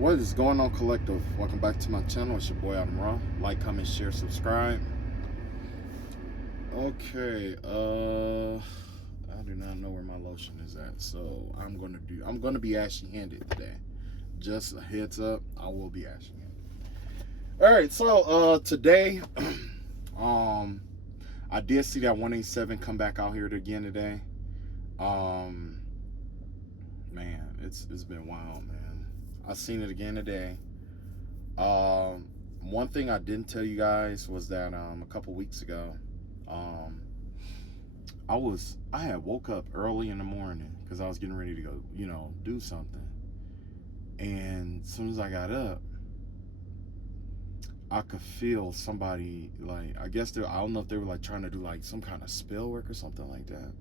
What is going on, collective? Welcome back to my channel. It's your boy Adam Raw. Like, comment, share, subscribe. Okay, I do not know where my lotion is at, so I'm gonna be ashy handed today. Just a heads up, I will be ashy handed. Alright, so today I did see that 187 come back out here again today. Man, it's been wild, man. I seen it again today. One thing I didn't tell you guys was that a couple weeks ago, I had woke up early in the morning because I was getting ready to go, do something. And as soon as I got up, I could feel somebody, like, I don't know if they were like trying to do like some kind of spell work or something like that.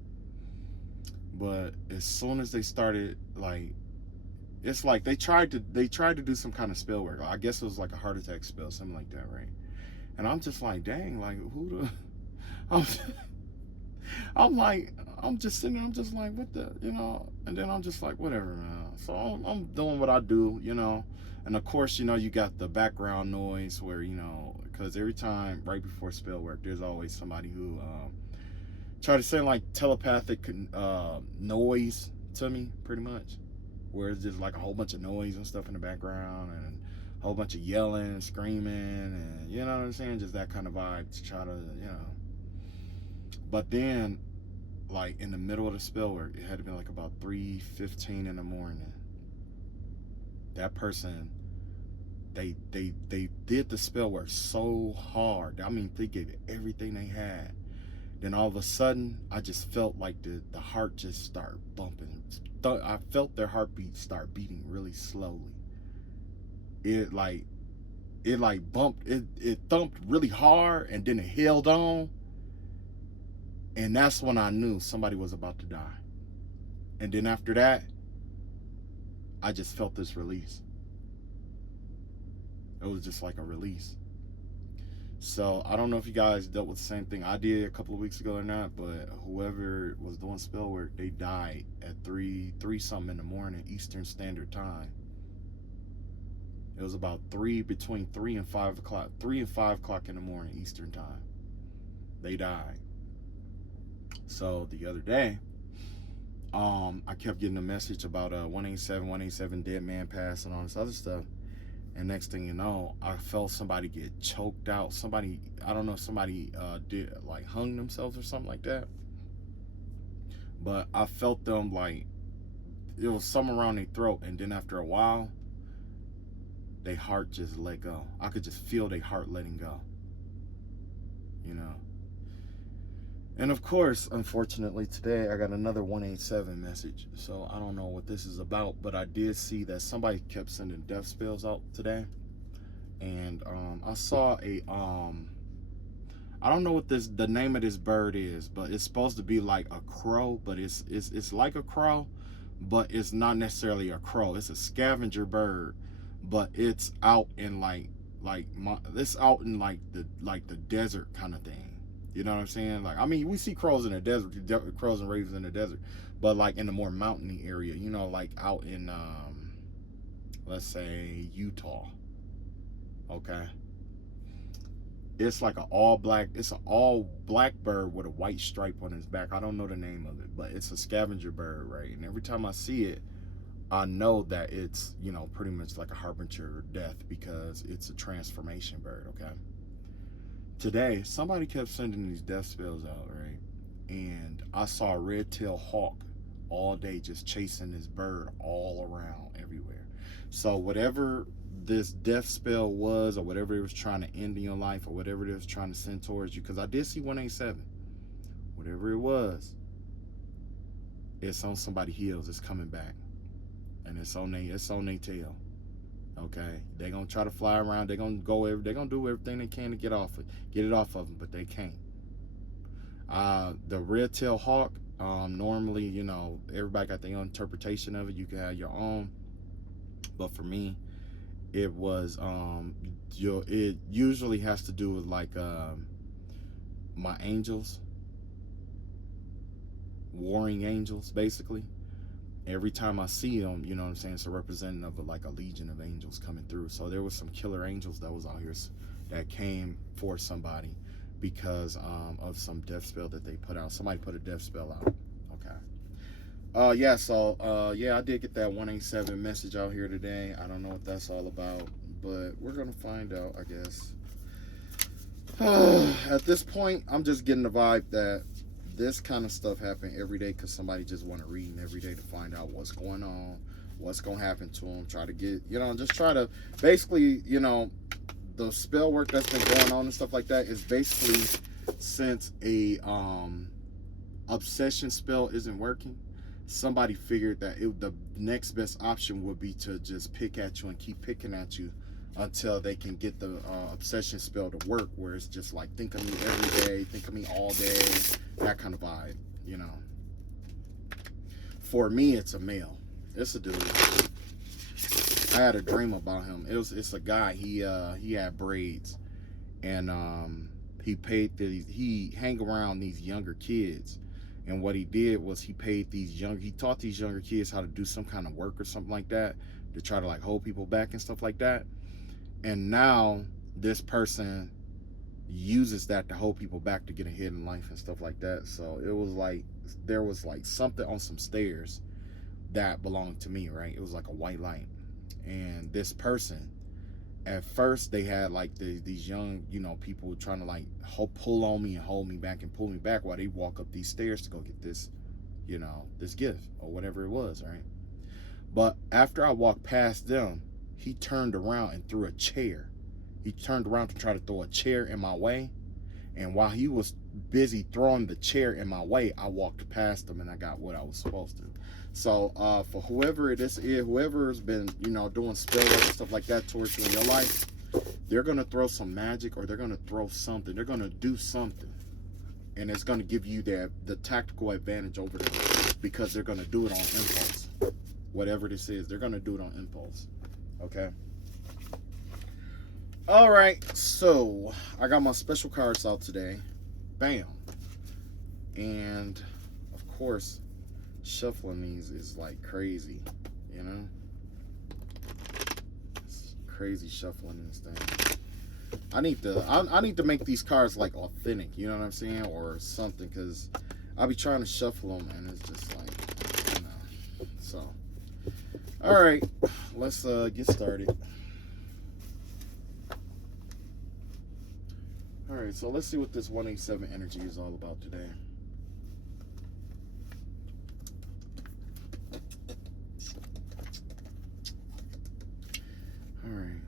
But as soon as they started, like, it's like they tried to do some kind of spell work. I guess it was like a heart attack spell, something like that, right? And I'm just like, dang, like who the I'm, I'm just sitting there, I'm just like, what the, and then I'm just like, whatever, man. So I'm doing what I do, and of course, you got the background noise where, because every time right before spell work, there's always somebody who try to send like telepathic noise to me, pretty much, where it's just like a whole bunch of noise and stuff in the background and a whole bunch of yelling and screaming and, you know what I'm saying, just that kind of vibe to try to, But then, like in the middle of the spell work, it had to be like about 3:15 in the morning. That person, they did the spell work so hard. I mean, they gave it everything they had. Then all of a sudden, I just felt like the heart just start bumping. I felt their heartbeat start beating really slowly. It bumped, it thumped really hard, and then it held on. And that's when I knew somebody was about to die. And then after that, I just felt this release. It was just like a release. So I don't know if you guys dealt with the same thing I did a couple of weeks ago or not, but whoever was doing spell work, they died at 3 something in the morning Eastern Standard Time. It was about between 3 and 5 o'clock, 3 and 5 o'clock in the morning Eastern Time. They died. So the other day, I kept getting a message about 187 dead man passed and all this other stuff. And next thing you know, I felt somebody get choked out. Somebody, I don't know if somebody did like hung themselves or something like that. But I felt them like it was something around their throat. And then after a while, their heart just let go. I could just feel their heart letting go. And of course, unfortunately, today I got another 187 message. So I don't know what this is about, but I did see that somebody kept sending death spells out today. And I saw a I don't know what the name of this bird is, but it's supposed to be like a crow, but it's like a crow, but it's not necessarily a crow. It's a scavenger bird, but it's out in it's out in like the desert kind of thing. You know what I'm saying? Like, I mean, we see crows in the desert, crows and ravens in the desert, but like in the more mountainy area, like out in, let's say Utah. Okay. It's like it's an all black bird with a white stripe on his back. I don't know the name of it, but it's a scavenger bird, right? And every time I see it, I know that it's, pretty much like a harbinger of death because it's a transformation bird, okay? Today, somebody kept sending these death spells out, right? And I saw a red-tailed hawk all day just chasing this bird all around everywhere. So whatever this death spell was, or whatever it was trying to end in your life, or whatever it was trying to send towards you, because I did see 187. Whatever it was, it's on somebody's heels. It's coming back. And it's on their tail. Okay, they're gonna try to fly around. They're gonna do everything they can to get it off of them, but they can't. The red-tailed hawk, normally, everybody got their own interpretation of it. You can have your own, but for me, it was it usually has to do with like my angels, warring angels, basically. Every time I see them, you know what I'm saying, it's a representative of like a legion of angels coming through. So there was some killer angels that was out here that came for somebody because of some death spell that they put out. Somebody put a death spell out. Okay. Yeah, so yeah, I did get that 187 message out here today. I don't know what that's all about, but we're gonna find out, I guess. At this point, I'm just getting the vibe that this kind of stuff happen every day because somebody just want to read every day to find out what's going on, what's going to happen to them. Try to get, just try to basically, the spell work that's been going on and stuff like that is basically, since a obsession spell isn't working, somebody figured that the next best option would be to just pick at you and keep picking at you until they can get the obsession spell to work, where it's just like, think of me every day, think of me all day, that kind of vibe, For me, it's a male. It's a dude. I had a dream about him. It's a guy. He had braids, and he hang around these younger kids, and what he did was he taught these younger kids how to do some kind of work or something like that to try to like hold people back and stuff like that. And now this person uses that to hold people back to get ahead in life and stuff like that. So it was like there was like something on some stairs that belonged to me, right? It was like a white light. And this person, at first they had like these young, people trying to like pull on me and hold me back and pull me back while they walk up these stairs to go get this, this gift or whatever it was, right? But after I walked past them, he turned around and threw a chair. He turned around to try to throw a chair in my way. And while he was busy throwing the chair in my way, I walked past him and I got what I was supposed to. So for whoever it is, whoever's been, doing spell work and stuff like that towards you in your life, they're going to throw some magic, or they're going to throw something. They're going to do something. And it's going to give you the tactical advantage over them, because they're going to do it on impulse. Whatever this is, they're going to do it on impulse. Okay. All right. So I got my special cards out today. Bam. And of course, shuffling these is like crazy, It's crazy shuffling this thing. I need to make these cards like authentic, you know what I'm saying, or something, because I'll be trying to shuffle them and it's just like, So, all right, let's get started. All right, so let's see what this 187 energy is all about today. All right.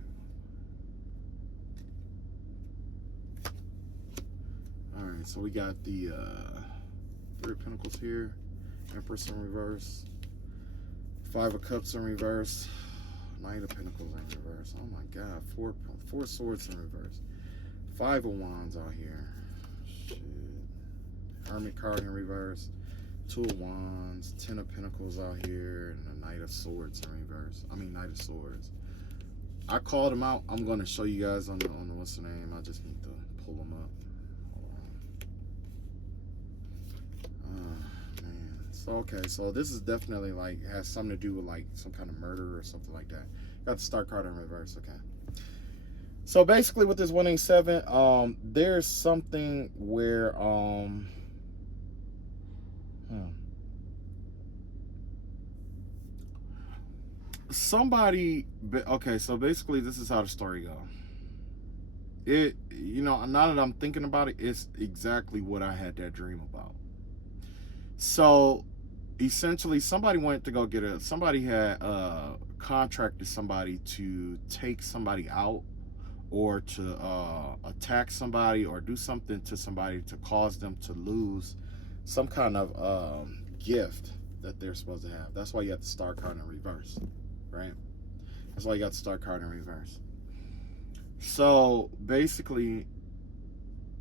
All right, so we got the Three of Pentacles here, Empress in reverse, Five of Cups in reverse, Knight of Pentacles in reverse. Oh my God, four swords in reverse, Five of Wands out here. Shit. Hermit card in reverse, Two of Wands, Ten of Pentacles out here, and a Knight of Swords in reverse. Knight of Swords. I called them out. I'm going to show you guys on the what's the name. I just need to pull them up. Man. So okay, so this is definitely like has something to do with like some kind of murder or something like that. Got the Star card in reverse. Okay. So basically with this 187, there's something where somebody, okay, so basically this is how the story goes. Now that I'm thinking about it, it's exactly what I had that dream about. So essentially somebody went to go get somebody had contracted somebody to take somebody out, or to attack somebody, or do something to somebody to cause them to lose some kind of gift that they're supposed to have. That's why you got the Star card in reverse, right? That's why you got the Star card in reverse. So basically,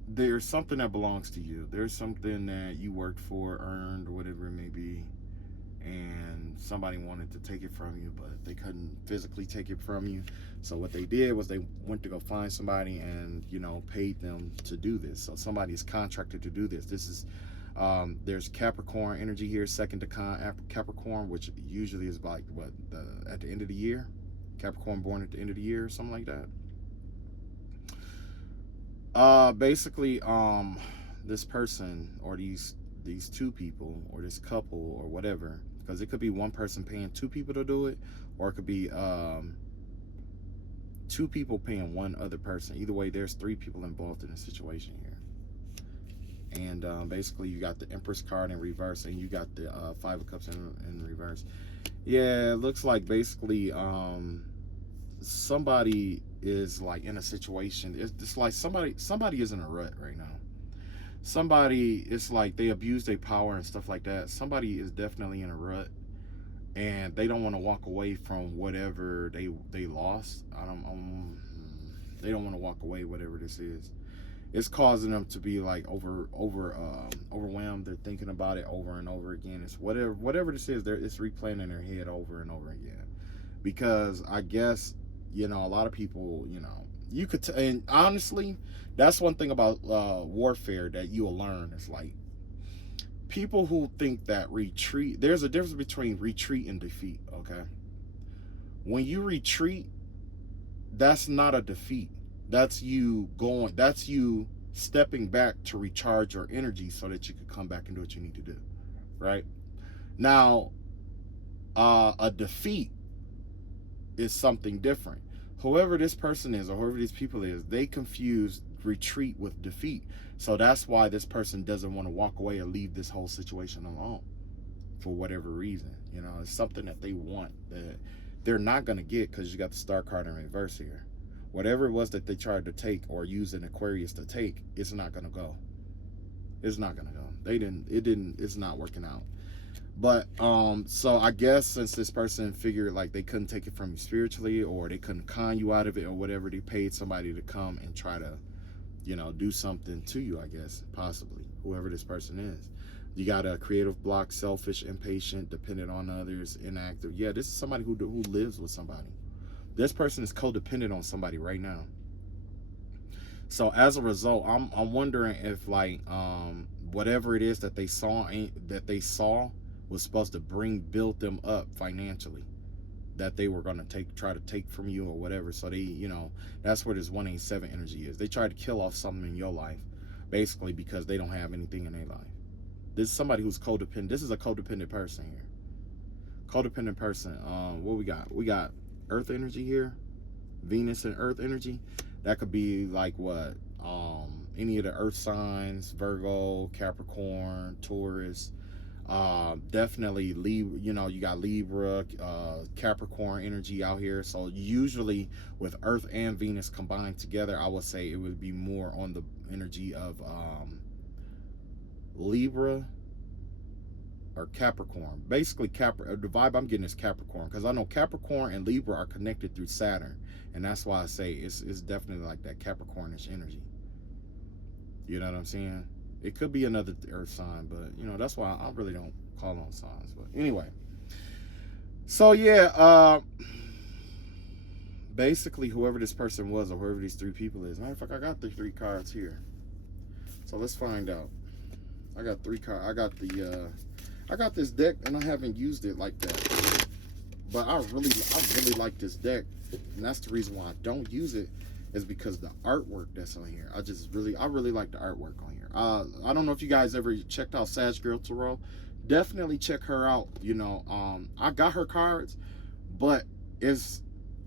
there's something that belongs to you. There's something that you worked for, earned, or whatever it may be, and somebody wanted to take it from you, but they couldn't physically take it from you. So what they did was they went to go find somebody and paid them to do this. So somebody is contracted to do this. This is There's Capricorn energy here, second decan Capricorn, which usually is like what, at the end of the year. Capricorn born at the end of the year or something like that. Basically, this person or these two people or this couple or whatever, because it could be one person paying two people to do it, or it could be two people paying one other person. Either way, there's three people involved in the situation here. And basically you got the Empress card in reverse, and you got the Five of Cups in reverse. Yeah, it looks like basically somebody is like in a situation. It's like somebody is in a rut right now. Somebody, it's like they abuse their power and stuff like that. Somebody is definitely in a rut, and they don't want to walk away from whatever they lost. They don't want to walk away, whatever this is. It's causing them to be like overwhelmed. They're thinking about it over and over again. It's whatever this is. It's replaying in their head over and over again. Because I guess, you know, a lot of people, you know, you could and honestly, that's one thing about warfare that you'll learn. It's like people who think that retreat. There's a difference between retreat and defeat. Okay, when you retreat, that's not a defeat. That's you going. That's you stepping back to recharge your energy so that you can come back and do what you need to do. Right now, a defeat is something different. Whoever this person is or whoever these people is, they confuse retreat with defeat. So that's why this person doesn't want to walk away or leave this whole situation alone for whatever reason. You know, it's something that they want that they're not going to get, because you got the Star card in reverse here. Whatever it was that they tried to take or use an Aquarius to take, it's not going to go. It's not going to go. It's not working out. But so I guess since this person figured like they couldn't take it from you spiritually, or they couldn't con you out of it or whatever, they paid somebody to come and try to, you know, do something to you, I guess, possibly, whoever this person is. You got a creative block, selfish, impatient, dependent on others, inactive. Yeah, this is somebody who lives with somebody. This person is codependent on somebody right now. So as a result, I'm wondering if like whatever it is that they saw was supposed to build them up financially, that they were going to try to take from you or whatever. So they, you know, that's where this 187 energy is. They tried to kill off something in your life, basically, because they don't have anything in their life. This is somebody who's codependent. This is a codependent person here. Codependent person. What we got? We got Earth energy here, Venus and Earth energy. That could be like what? Any of the Earth signs: Virgo, Capricorn, Taurus. Definitely Libra. You know, you got Libra, Capricorn energy out here. So usually with Earth and Venus combined together, I would say it would be more on the energy of Libra or Capricorn. Basically, the vibe I'm getting is Capricorn, because I know Capricorn and Libra are connected through Saturn, and that's why I say it's definitely like that Capricornish energy. You know what I'm saying? It could be another Earth sign, but you know, that's why I really don't call on signs. But anyway, so yeah, basically whoever this person was or whoever these three people is. Matter of fact, I got the three cards here, so let's find out. I got three cards. I got this deck, and I haven't used it like that, but I really like this deck, and that's the reason why I don't use it, is because the artwork that's on here. I really like the artwork on here. I don't know if you guys ever checked out Sag Girl Tarot. Definitely check her out. You know, I got her cards, but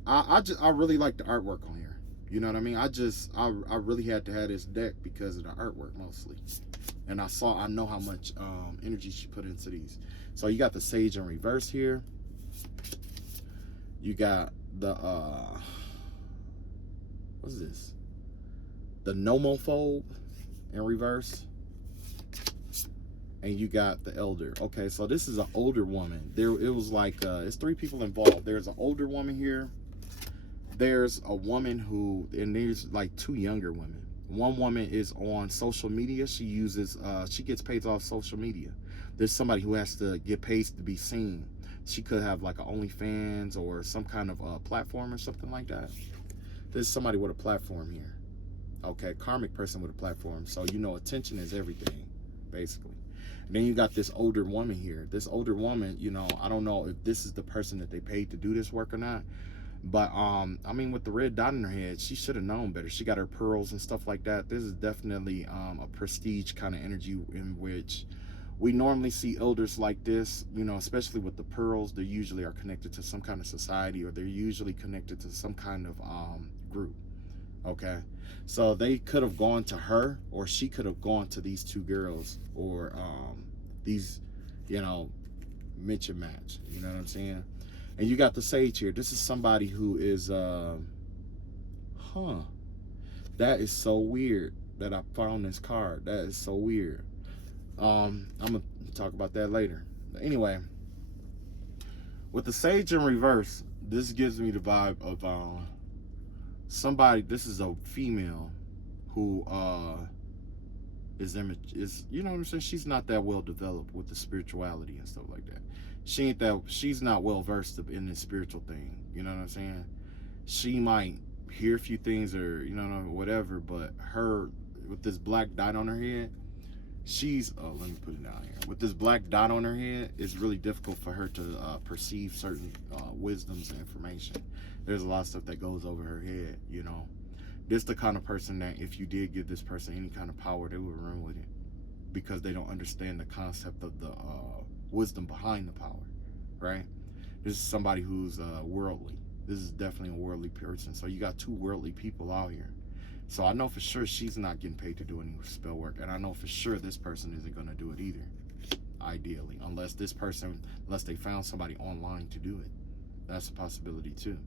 I really like the artwork on here. You know what I mean? I really had to have this deck because of the artwork mostly. And I know how much energy she put into these. So you got the Sage in reverse here. You got the what's this? The nomophobe in reverse. And you got the Elder. Okay, so this is an older woman. It was like it's three people involved. There's an older woman here. There's a woman and there's like two younger women. One woman is on social media. She gets paid off social media. There's somebody who has to get paid to be seen. She could have like an OnlyFans or some kind of platform or something like that. There's somebody with a platform here. Okay, karmic person with a platform. So you know, attention is everything, basically. Then you got this older woman here. This older woman, you know, I don't know if this is the person that they paid to do this work or not. But I mean, with the red dot in her head, she should have known better. She got her pearls and stuff like that. This is definitely a prestige kind of energy in which we normally see elders like this, you know, especially with the pearls. They usually are connected to some kind of society, or they're usually connected to some kind of group. Okay, so they could have gone to her, or she could have gone to these two girls, or these, you know, match. You know what I'm saying? And you got the sage here. This is somebody who is that is so weird that I found this card. That is so weird. I'm gonna talk about that later. But anyway, with the sage in reverse, this gives me the vibe of somebody. This is a female who is you know what I'm saying? She's not that well developed with the spirituality and stuff like that. She's not well versed in this spiritual thing. You know what I'm saying? She might hear a few things, or you know, whatever, but her, with this black dot on her head, she's let me put it down here. With this black dot on her head, it's really difficult for her to perceive certain wisdoms and information. There's a lot of stuff that goes over her head, you know. This the kind of person that if you did give this person any kind of power, they would run with it, because they don't understand the concept of the wisdom behind the power, right? This is somebody who's worldly. This is definitely a worldly person. So you got two worldly people out here. So I know for sure she's not getting paid to do any spell work, and I know for sure this person isn't going to do it either, ideally, unless they found somebody online to do it. That's a possibility too,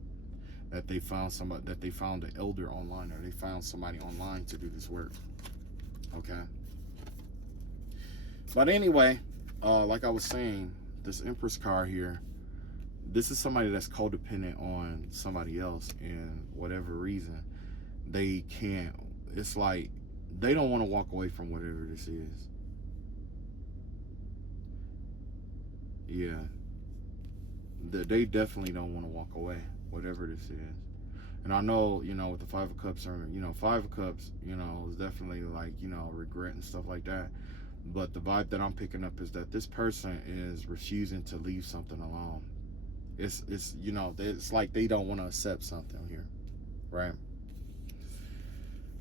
that they found an elder online, or they found somebody online to do this work. Okay, but anyway, like I was saying, this Empress card here, this is somebody that's codependent on somebody else, and whatever reason they can't, it's like they don't want to walk away from whatever this is. Yeah, they definitely don't want to walk away, whatever this is. And I know, you know, with the Five of Cups, or, you know, Five of Cups, you know, is definitely like, you know, regret and stuff like that. But the vibe that I'm picking up is that this person is refusing to leave something alone. It's you know, it's like they don't want to accept something here, right?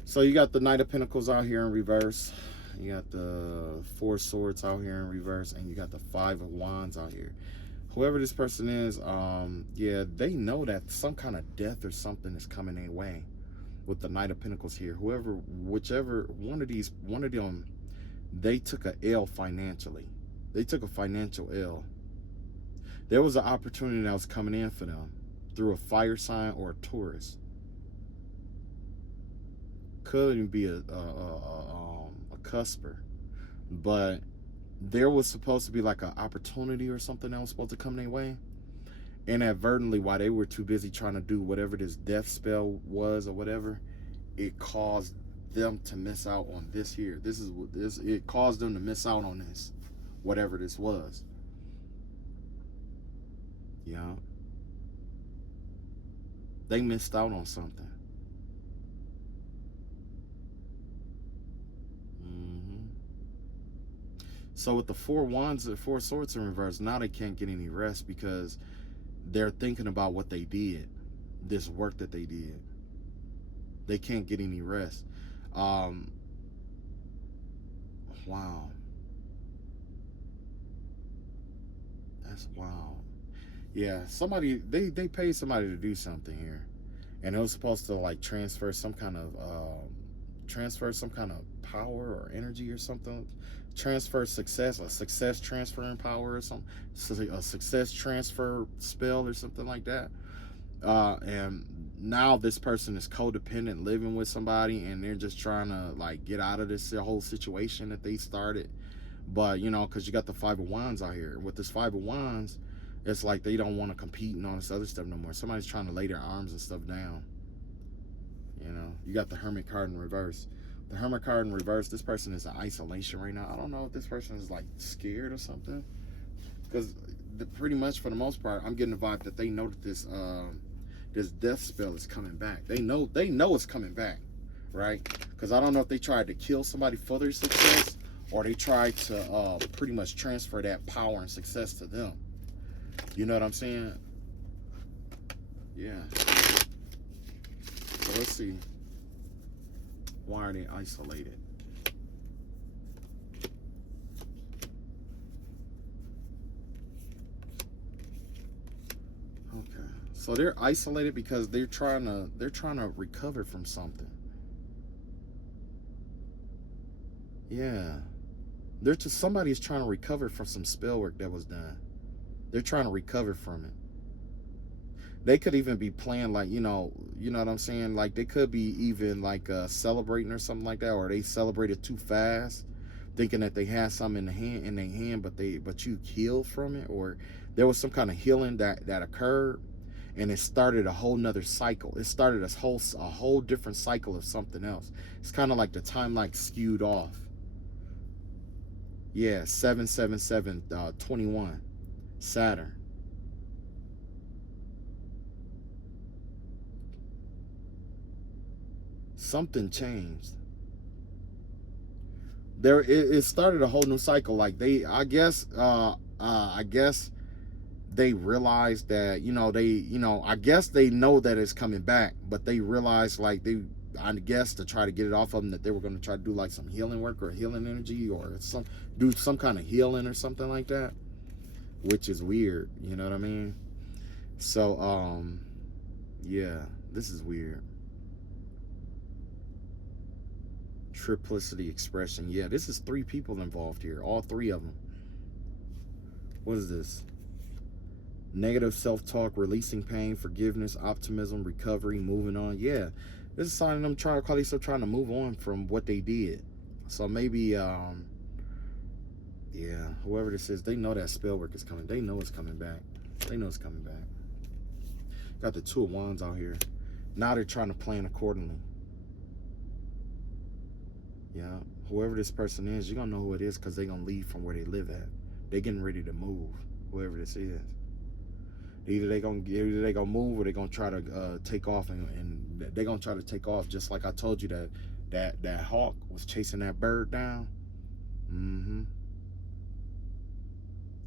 So you got the Knight of Pentacles out here in reverse. You got the Four Swords out here in reverse, and you got the Five of Wands out here. Whoever this person is, yeah, they know that some kind of death or something is coming their way with the Knight of Pentacles here. Whichever one of them, they took a L financially. They took a financial L. There was an opportunity that was coming in for them through a fire sign or a Taurus. Could even be a cusper, but there was supposed to be like an opportunity or something that was supposed to come their way. Inadvertently, while they were too busy trying to do whatever this death spell was or whatever, it caused them to miss out on this here. It caused them to miss out on this, whatever this was. Yeah. They missed out on something. So with the Four Wands and Four Swords in reverse, now they can't get any rest because they're thinking about what they did, this work that they did. They can't get any rest. Wow. That's wow. Yeah, somebody, they paid somebody to do something here. And it was supposed to like transfer some kind of power or energy or something. Transfer success, a success transferring power or something, a success transfer spell or something like that. And now this person is codependent, living with somebody, and they're just trying to like get out of this whole situation that they started. But you know, because you got the Five of Wands out here. With this Five of Wands, it's like they don't want to compete and all this other stuff no more. Somebody's trying to lay their arms and stuff down. You know, you got the Hermit card in reverse. The Hermit card in reverse, this person is in isolation right now. I don't know if this person is like scared or something, because pretty much for the most part, I'm getting the vibe that they know that this death spell is coming back. They know it's coming back, right? Because I don't know if they tried to kill somebody for their success, or they tried to pretty much transfer that power and success to them. You know what I'm saying? Yeah. So let's see. Why are they isolated? Okay. So they're isolated because they're trying to recover from something. Yeah. Somebody's trying to recover from some spell work that was done. They're trying to recover from it. They could even be playing like, you know what I'm saying? Like they could be even like celebrating or something like that, or they celebrated too fast, thinking that they had something in their hand, but you healed from it, or there was some kind of healing that occurred, and it started a whole nother cycle. It started a whole different cycle of something else. It's kind of like the time like skewed off. Yeah, 777 21 Saturn. Something changed. It started a whole new cycle. Like I guess they realized that, I guess they know that it's coming back, but they realized I guess to try to get it off of them, that they were going to try to do like some healing work or healing energy, or do some kind of healing or something like that, which is weird. You know what I mean? So, yeah, this is weird. Triplicity expression. Yeah, this is 3 people involved here. All 3 of them. What is this? Negative self-talk, releasing pain, forgiveness, optimism, recovery, moving on. Yeah, this is a sign of them trying to move on from what they did. So maybe, yeah, whoever this is, they know that spell work is coming. They know it's coming back. They know it's coming back. Got the 2 of Wands out here. Now they're trying to plan accordingly. Yeah, whoever this person is, you're going to know who it is because they're going to leave from where they live at. They're getting ready to move, whoever this is. Either they're going to move, or they're going to try to take off, and they're going to try to take off, just like I told you that hawk was chasing that bird down.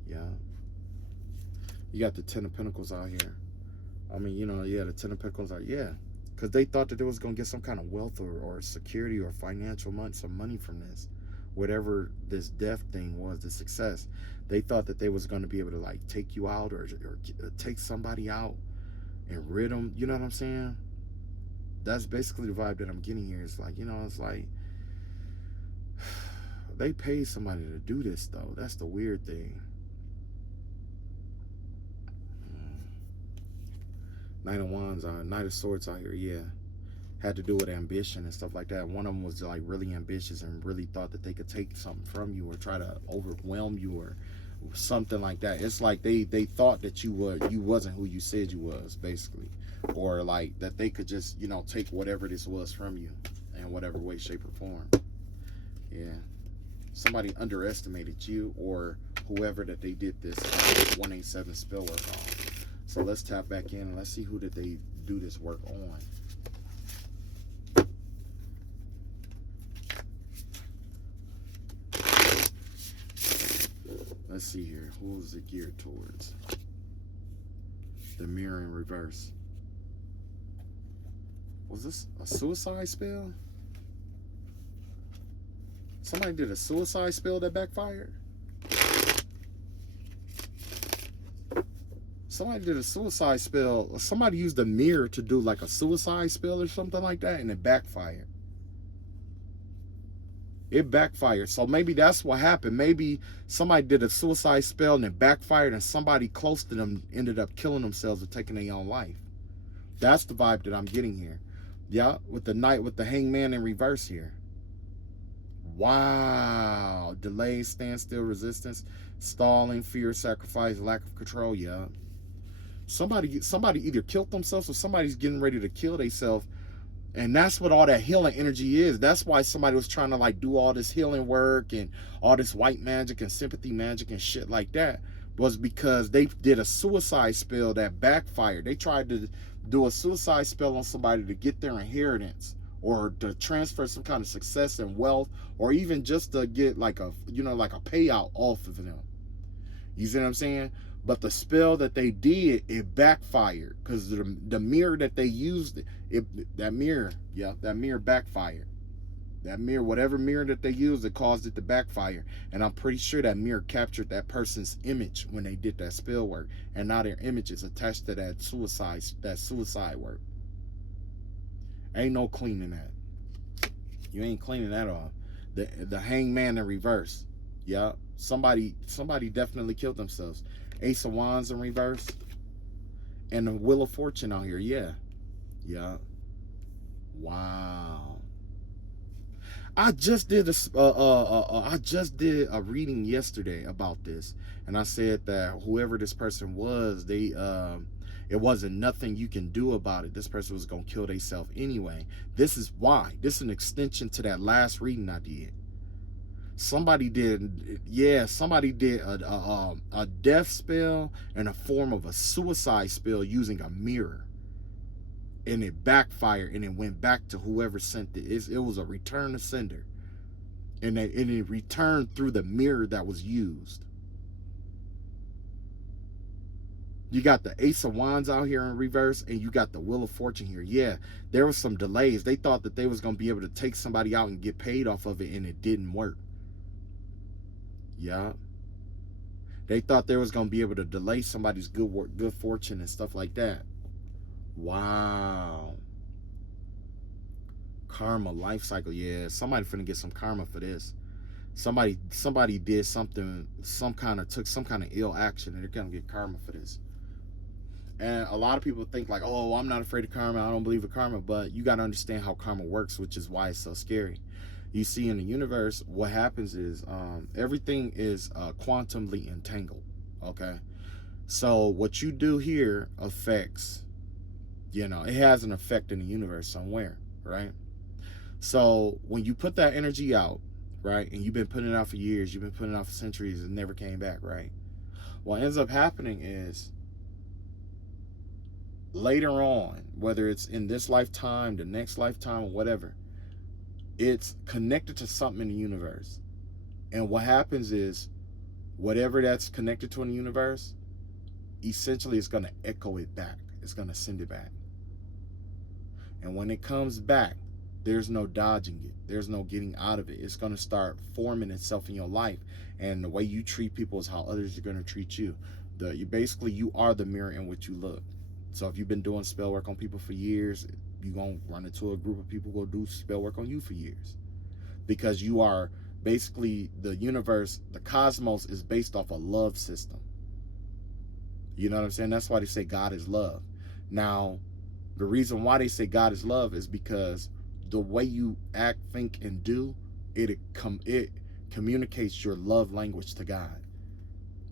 Yeah. You got the 10 of Pentacles out here. I mean, yeah, the 10 of Pentacles out, yeah. Because they thought that they was going to get some kind of wealth or security or financial money, some money from this. Whatever this death thing was, the success. They thought that they was going to be able to like take you out or take somebody out and rid them. You know what I'm saying? That's basically the vibe that I'm getting here. It's like, it's like they paid somebody to do this though. That's the weird thing. Knight of Wands, Knight of Swords out here, yeah. Had to do with ambition and stuff like that. One of them was like really ambitious and really thought that they could take something from you or try to overwhelm you or something like that. It's like they thought that you wasn't who you said you was, basically. Or like that they could just, take whatever this was from you in whatever way, shape, or form. Yeah. Somebody underestimated you or whoever that they did this 187 spell work on. So let's tap back in and let's see who did they do this work on. Let's see here. Who is it geared towards? The mirror in reverse. Was this a suicide spell? Somebody did a suicide spell that backfired? Somebody did a suicide spell. Somebody used a mirror to do like a suicide spell or something like that, and it backfired. It backfired. So maybe that's what happened. Maybe somebody did a suicide spell and it backfired, and somebody close to them ended up killing themselves or taking their own life. That's the vibe that I'm getting here. Yeah, with the knight, with the hangman in reverse here. Wow. Delay, standstill, resistance, stalling, fear, sacrifice, lack of control. Yeah. Somebody either killed themselves or somebody's getting ready to kill themselves. And that's what all that healing energy is. That's why somebody was trying to like do all this healing work and all this white magic and sympathy magic and shit like that, was because they did a suicide spell that backfired. They tried to do a suicide spell on somebody to get their inheritance or to transfer some kind of success and wealth, or even just to get like a, you know, like a payout off of them. You see what I'm saying? But the spell that they did, it backfired, because the mirror that they used, that mirror, yeah, that mirror backfired. That mirror, whatever mirror that they used, it caused it to backfire. And I'm pretty sure that mirror captured that person's image when they did that spell work, and now their image is attached to that suicide work. Ain't no cleaning that. You ain't cleaning that off. The hangman in reverse. Yeah. Somebody definitely killed themselves. Ace of Wands in reverse. And the Wheel of Fortune out here. Yeah. Yeah. Wow. I just did a reading yesterday about this, and I said that whoever this person was, it wasn't nothing you can do about it. This person was gonna kill themselves anyway. This is why. This is an extension to that last reading I did. Somebody did, yeah, somebody did a death spell in a form of a suicide spell using a mirror, and it backfired, and it went back to whoever sent it. It was a return to sender, and it returned through the mirror that was used. You got the Ace of Wands out here in reverse, and you got the Wheel of Fortune here. Yeah, there was some delays. They thought that they was going to be able to take somebody out and get paid off of it, and it didn't work. Yeah. They thought they was going to be able to delay somebody's good fortune and stuff like that. Wow. Karma, life cycle. Yeah, somebody finna get some karma for this. Somebody did something, took some kind of ill action, and they're gonna get karma for this. And a lot of people think like, oh, I'm not afraid of karma, I don't believe in karma. But you got to understand how karma works, which is why it's so scary. You see, in the universe, what happens is everything is quantumly entangled. Okay, so what you do here affects, you know, it has an effect in the universe somewhere, right? So when you put that energy out, right, and you've been putting it out for years, you've been putting it out for centuries, and never came back, right? What ends up happening is later on, whether it's in this lifetime, the next lifetime, or whatever, it's connected to something in the universe. And what happens is, whatever that's connected to in the universe, essentially it's going to echo it back. It's going to send it back. And when it comes back, there's no dodging it. There's no getting out of it. It's going to start forming itself in your life. And the way you treat people is how others are going to treat you. You are the mirror in which you look. So if you've been doing spell work on people for years, you're going to run into a group of people who will do spell work on you for years. Because you are basically, the universe, the cosmos is based off a love system. You know what I'm saying? That's why they say God is love. Now, the reason why they say God is love is because the way you act, think, and do, it communicates your love language to God.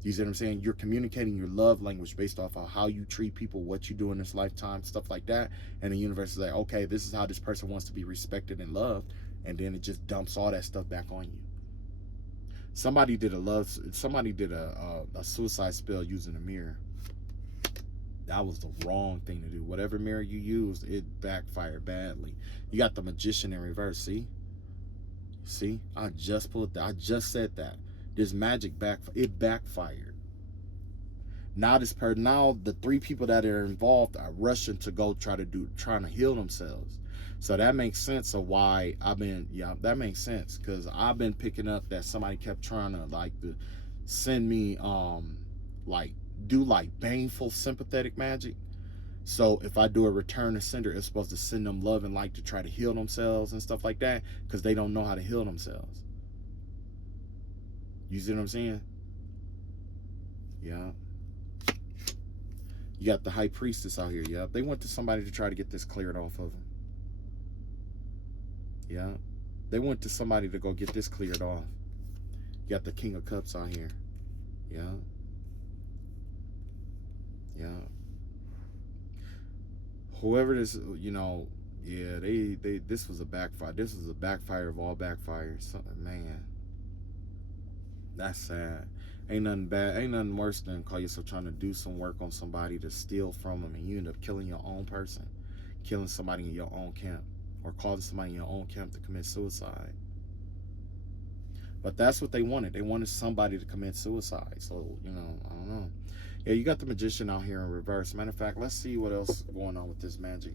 You see what I'm saying? You're communicating your love language based off of how you treat people, what you do in this lifetime, stuff like that. And the universe is like, okay, this is how this person wants to be respected and loved. And then it just dumps all that stuff back on you. Somebody did a suicide spell using a mirror. That was the wrong thing to do. Whatever mirror you used, it backfired badly. You got the Magician in reverse. See, I just said that. This magic backfired. Now the three people that are involved are rushing to go trying to heal themselves. So that makes sense of why that makes sense, because I've been picking up that somebody kept trying to send me do baneful sympathetic magic. So if I do a return to sender, it's supposed to send them love and light to try to heal themselves and stuff like that, because they don't know how to heal themselves. You see what I'm saying? Yeah. You got the High Priestess out here. Yeah. They went to somebody to try to get this cleared off of them. Yeah. They went to somebody to go get this cleared off. You got the King of Cups out here. Yeah. Yeah. Whoever this, yeah, this was a backfire. This was a backfire of all backfires. Man, that's sad. Ain't nothing bad. Ain't nothing worse than call yourself trying to do some work on somebody to steal from them, and you end up killing your own person, killing somebody in your own camp. or causing somebody in your own camp to commit suicide. But that's what they wanted. They wanted somebody to commit suicide. So, you know, I don't know. Yeah, you got the Magician out here in reverse. Matter of fact, let's see what else is going on with this magic.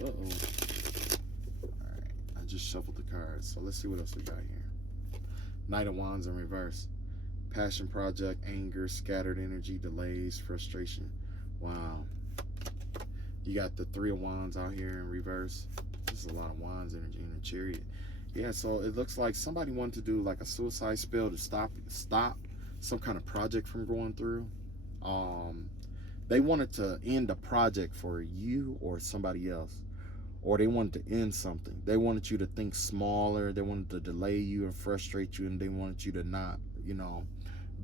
Uh-oh. Alright, I just shuffled the cards. So let's see what else we got here. Knight of Wands in reverse. Passion project, anger, scattered energy, delays, frustration. Wow. You got the Three of Wands out here in reverse. There's a lot of Wands energy in the Chariot. Yeah, so it looks like somebody wanted to do like a suicide spell to stop some kind of project from going through. They wanted to end a project for you or somebody else, or they wanted to end something. They wanted you to think smaller. They wanted to delay you and frustrate you, and they wanted you to not, you know,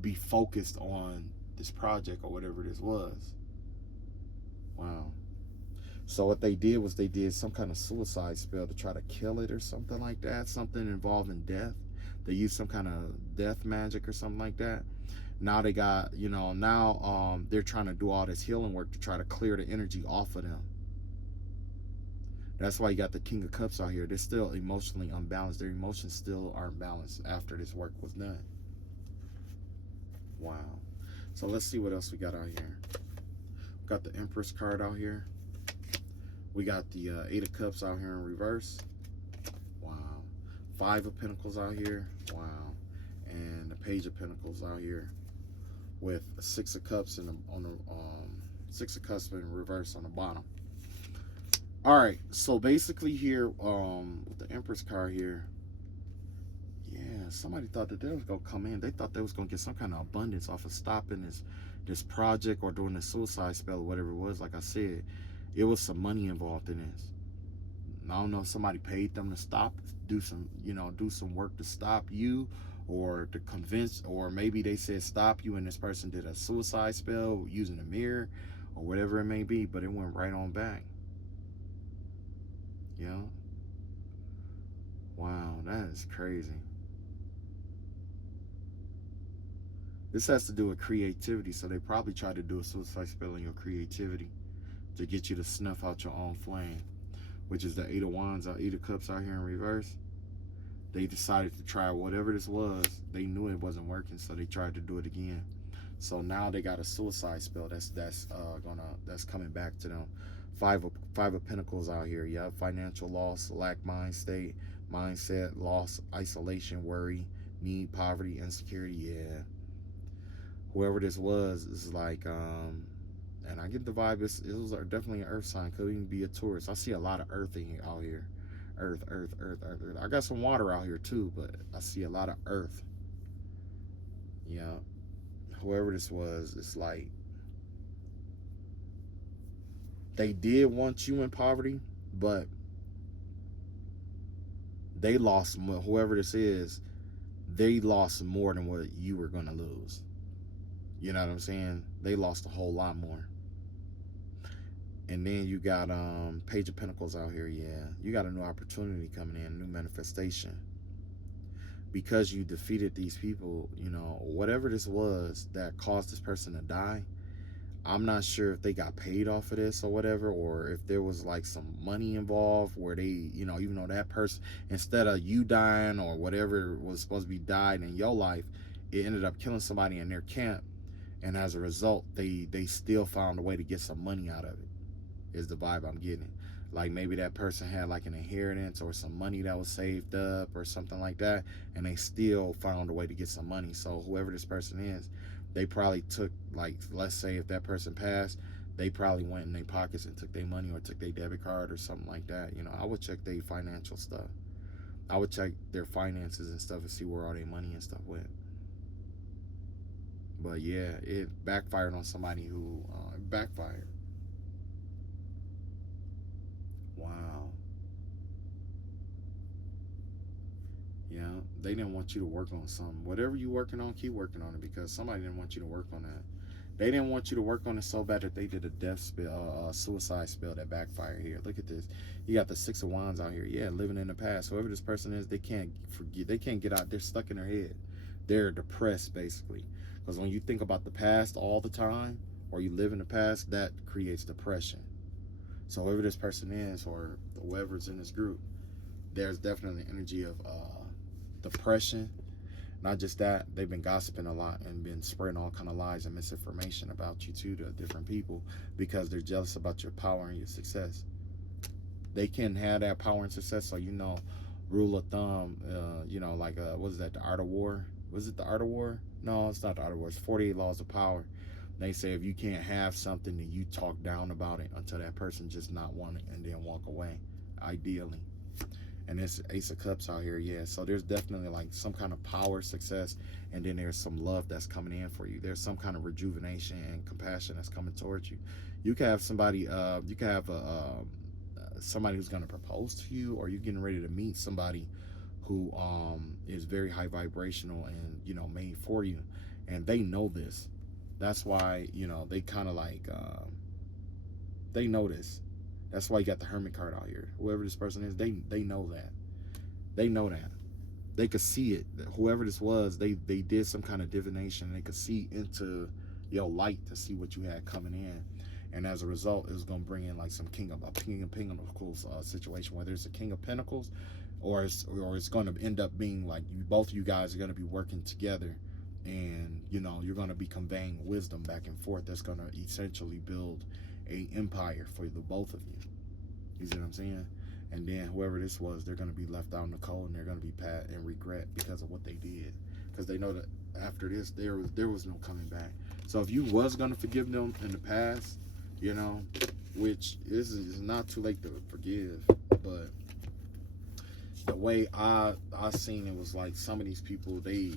be focused on this project or whatever this was. Wow. So what they did was they did some kind of suicide spell to try to kill it or something like that, something involving death. They used some kind of death magic or something like that. Now they got, you know, now they're trying to do all this healing work to try to clear the energy off of them. That's why you got the King of Cups out here. They're still emotionally unbalanced. Their emotions still aren't balanced after this work was done. Wow. So let's see what else we got out here. We got the Empress card out here. We got the Eight of Cups out here in reverse. Wow. Five of Pentacles out here. Wow. And the Page of Pentacles out here with a Six of Cups and on the Six of Cups in reverse on the bottom. All right, so basically here, with the Empress card here, yeah, somebody thought that they was gonna come in. They thought they was gonna get some kind of abundance off of stopping this project or doing the suicide spell or whatever it was. Like I said, it was some money involved in this. I don't know if somebody paid them to stop, do some work to stop you, or to convince, or maybe they said stop you and this person did a suicide spell using a mirror or whatever it may be, but it went right on back. Yeah. Wow, that is crazy. This has to do with creativity, so they probably tried to do a suicide spell on your creativity to get you to snuff out your own flame, which is the Eight of Wands, Eight of Cups out here in reverse. They decided to try whatever this was. They knew it wasn't working, so they tried to do it again. So now they got a suicide spell that's coming back to them. Five of Pentacles out here. Yeah, financial loss, lack mindset, loss, isolation, worry, need, poverty, insecurity. Yeah. Whoever this was is like, and I get the vibe. It was definitely an earth sign. Could even be a Taurus. I see a lot of earth out here. Earth. I got some water out here too, but I see a lot of earth. Yeah. Whoever this was, it's like they did want you in poverty, but they lost more. Whoever this is, they lost more than what you were going to lose. You know what I'm saying? They lost a whole lot more. And then you got Page of Pentacles out here. Yeah, you got a new opportunity coming in, a new manifestation. Because you defeated these people, you know, whatever this was that caused this person to die, I'm not sure if they got paid off of this or whatever, or if there was like some money involved where they, you know, even though that person, instead of you dying or whatever was supposed to be died in your life, it ended up killing somebody in their camp. And as a result, they still found a way to get some money out of it, is the vibe I'm getting. Like maybe that person had like an inheritance or some money that was saved up or something like that, and they still found a way to get some money. So whoever this person is, they probably took, like, let's say if that person passed, they probably went in their pockets and took their money or took their debit card or something like that. You know, I would check their financial stuff. I would check their finances and stuff and see where all their money and stuff went. But yeah, it backfired on somebody who backfired. Wow. Yeah, they didn't want you to work on something. Whatever you're working on, keep working on it, because somebody didn't want you to work on that. They didn't want you to work on it so bad that they did a death spell, suicide spell that backfired here. Look at this. You got the Six of Wands out here. Yeah, living in the past. Whoever this person is, they can't forget. They can't get out. They're stuck in their head. they're depressed basically. Because when you think about the past all the time, or you live in the past, that creates depression. So whoever this person is, or whoever's in this group, there's definitely energy of depression. Not just that, they've been gossiping a lot and been spreading all kind of lies and misinformation about you too to different people, because they're jealous about your power and your success. They can have that power and success. So, you know, rule of thumb, you know, like what is that, the Art of War? Was it the Art of War? No, it's not the Art of War. It's 48 Laws of Power. They say if you can't have something, then you talk down about it until that person just not want it, and then walk away, ideally. And it's Ace of Cups out here, yeah. So there's definitely like some kind of power, success, and then there's some love that's coming in for you. There's some kind of rejuvenation and compassion that's coming towards you. You can have somebody, you can have somebody who's going to propose to you, or you're getting ready to meet somebody who is very high vibrational and, you know, made for you, and they know this. That's why, you know, they kind of like they know this. That's why you got the Hermit card out here. Whoever this person is, they know that. They know that. They could see it. Whoever this was, they did some kind of divination. They could see into your light to see what you had coming in. And as a result, it was going to bring in like some King of Pentacles situation, whether it's a King of Pentacles, or it's going to end up being like both of you guys are going to be working together, and, you know, you're going to be conveying wisdom back and forth that's going to essentially build a empire for the both of you. You see what I'm saying? And then whoever this was, they're going to be left out in the cold, and they're going to be pat and regret because of what they did, because they know that after this there was no coming back. So if you was going to forgive them in the past, you know, which is not too late to forgive, but the way I seen it was like some of these people, they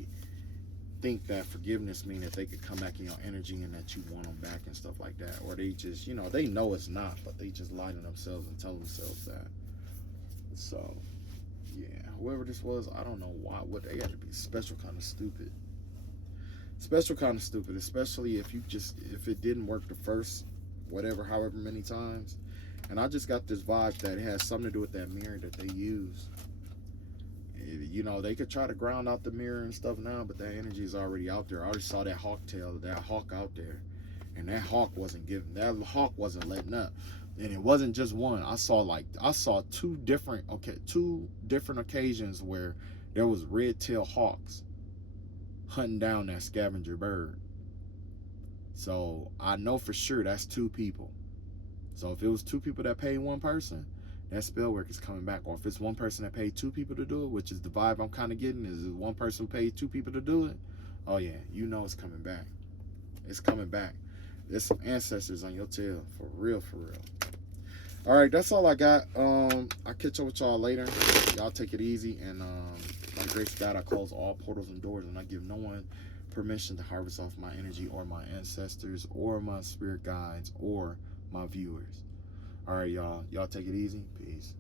think that forgiveness means that they could come back in your energy and that you want them back and stuff like that, or they just, you know, they know it's not, but they just lie to themselves and tell themselves that. So yeah, whoever this was, I don't know why, what, they got to be special kind of stupid, especially if it didn't work the first however many times. And I just got this vibe that it has something to do with that mirror that they use. You know, they could try to ground out the mirror and stuff now, but that energy is already out there. I already saw that hawk out there, and that hawk wasn't letting up. And it wasn't just one. I saw two different occasions where there was red-tailed hawks hunting down that scavenger bird. So I know for sure that's two people. So if it was two people that paid one person, that spell work is coming back. Or if it's one person that paid two people to do it, which is the vibe I'm kind of getting, is one person paid two people to do it, oh yeah, you know it's coming back. It's coming back. There's some ancestors on your tail, for real, for real. All right, that's all I got. I'll catch up with y'all later. Y'all take it easy, and by the grace of God, I close all portals and doors, and I give no one permission to harvest off my energy or my ancestors or my spirit guides or my viewers. All right, y'all take it easy. Peace.